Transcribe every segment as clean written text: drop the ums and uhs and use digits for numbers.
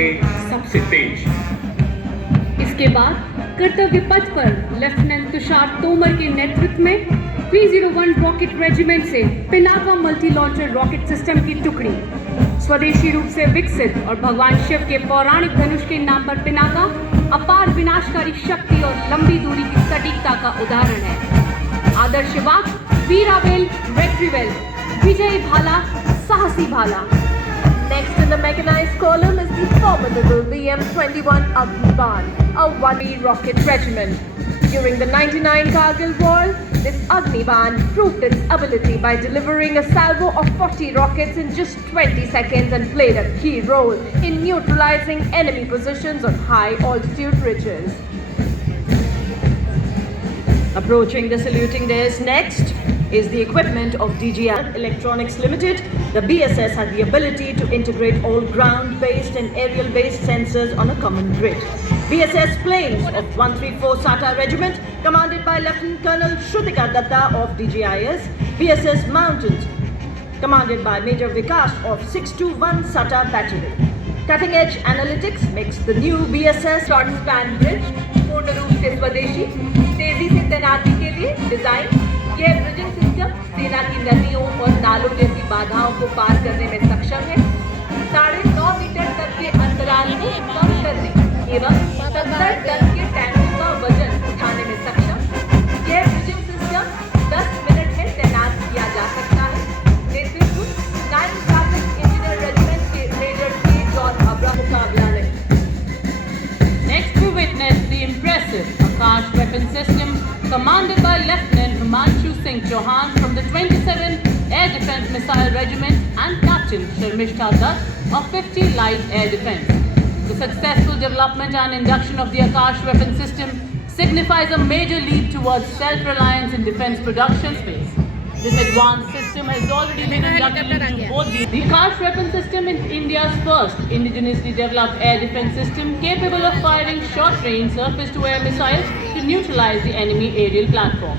सबसे तेज। इसके बाद कर्तव्य पथ पर लेफ्टिनेंट तुषार तोमर के नेतृत्व में 301 रॉकेट रेजिमेंट से Pinaka multi launcher rocket system की टुकड़ी स्वदेशी रूप से विकसित और भगवान शिव के पौराणिक धनुष के नाम पर पिनाका अपार विनाशकारी शक्ति और लंबी दूरी की सटीकता का उदाहरण है। आदर्श वाक्य वीरावेल वेट्रीवेल, विजयी भाला साहसी भाला। Next in the mechanized column is the formidable BM-21 Agniban, a one-way rocket regiment. During the 99 Kargil War, this Agniban proved its ability by delivering a salvo of 40 rockets in just 20 seconds and played a key role in neutralizing enemy positions on high-altitude ridges. Approaching the saluting dais next is the equipment of DGI Electronics Limited. The BSS has the ability to integrate all ground-based and aerial-based sensors on a common grid. BSS planes of 134 SATA Regiment, commanded by Lieutenant Colonel Shrutika Datta of DGIS. BSS Mountains, commanded by Major Vikas of 621 SATA Battery. Cutting-edge analytics makes the new BSS short span bridge पूर्ण रूप से स्वदेशी, तेजी से तैनाती के लिए design. यह ब्रिजिंग सिस्टम सेना की नदियों और नालों जैसी बाधाओं को पार करने में सक्षम है। 9.5 मीटर तक के अंतराल को कम करने एवं 70 टन के टैंकों का वजन उठाने में सक्षम। यह ब्रिजिंग सिस्टम 10 मिनट में तैनात किया जा सकता है। नेतृत्व 9 ट्रैफिक इंजीनियर रेजिमेंट के मेजर के जॉन अब्रा मुकाबला नहीं। Next we witness the impressive Akash weapon system commanded by Lieutenant Himanshu Singh Chauhan from the 27th Air Defence Missile Regiment and Captain Sharmishta Dutt of 50 Light Air Defence. The successful development and induction of the Akash weapon system signifies a major leap towards self-reliance in defence production space. This advanced system has already been inducted into both the Akash weapon system is India's first indigenously developed air defence system capable of firing short-range surface-to-air missiles to neutralize the enemy aerial platform.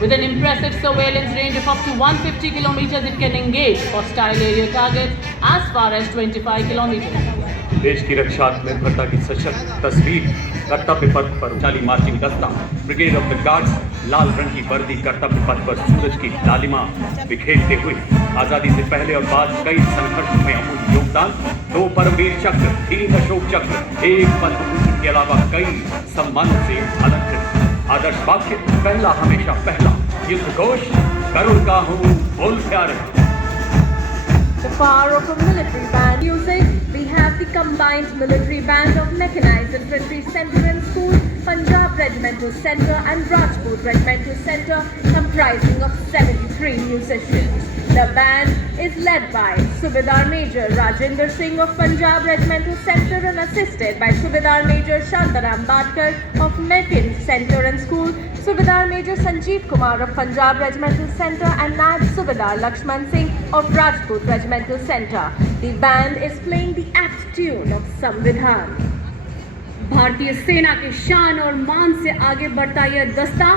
With an impressive surveillance range of up to 150 kilometers, it can engage hostile aerial targets as far as 25 kilometers. देश की रक्षा निर्भरता की सशक्त तस्वीर। कर्तव्य पथ पर चाली मार्चिंग दस्ता, ब्रिगेड ऑफ द गार्ड्स, लाल रंग की वर्दी कर्तव्य पथ पर सूरज की लालिमा बिखेरते हुए आजादी से पहले और बाद कई संघर्षों में अमूल्य योगदान। 2 परमवीर चक्र, 3 अशोक चक्र, 1 पद्मभूषण के अलावा कई सम्मानों से अलंकृत। आदर्श वाक्य पहला हमेशा पहला। युद्ध घोष करुण का हूँ बोल प्यारे। The power of a military band music, we have the combined military band of Mechanized Infantry Center and School, Punjab Regimental Center and Rajput Regimental Center, comprising of 73 musicians. The band is led by Subedar Major Rajinder Singh of Punjab Regimental Center and assisted by Subedar Major Shantaram Badkar of Mechan Center and School, Subedar Major Sanjeev Kumar of Punjab Regimental Center and Naib Subedar Lakshman Singh of Rajput Regimental Center. The band is playing the apt tune of Samvidhan. भारतीय सेना के शान और मान से आगे बढ़ता यह दस्ता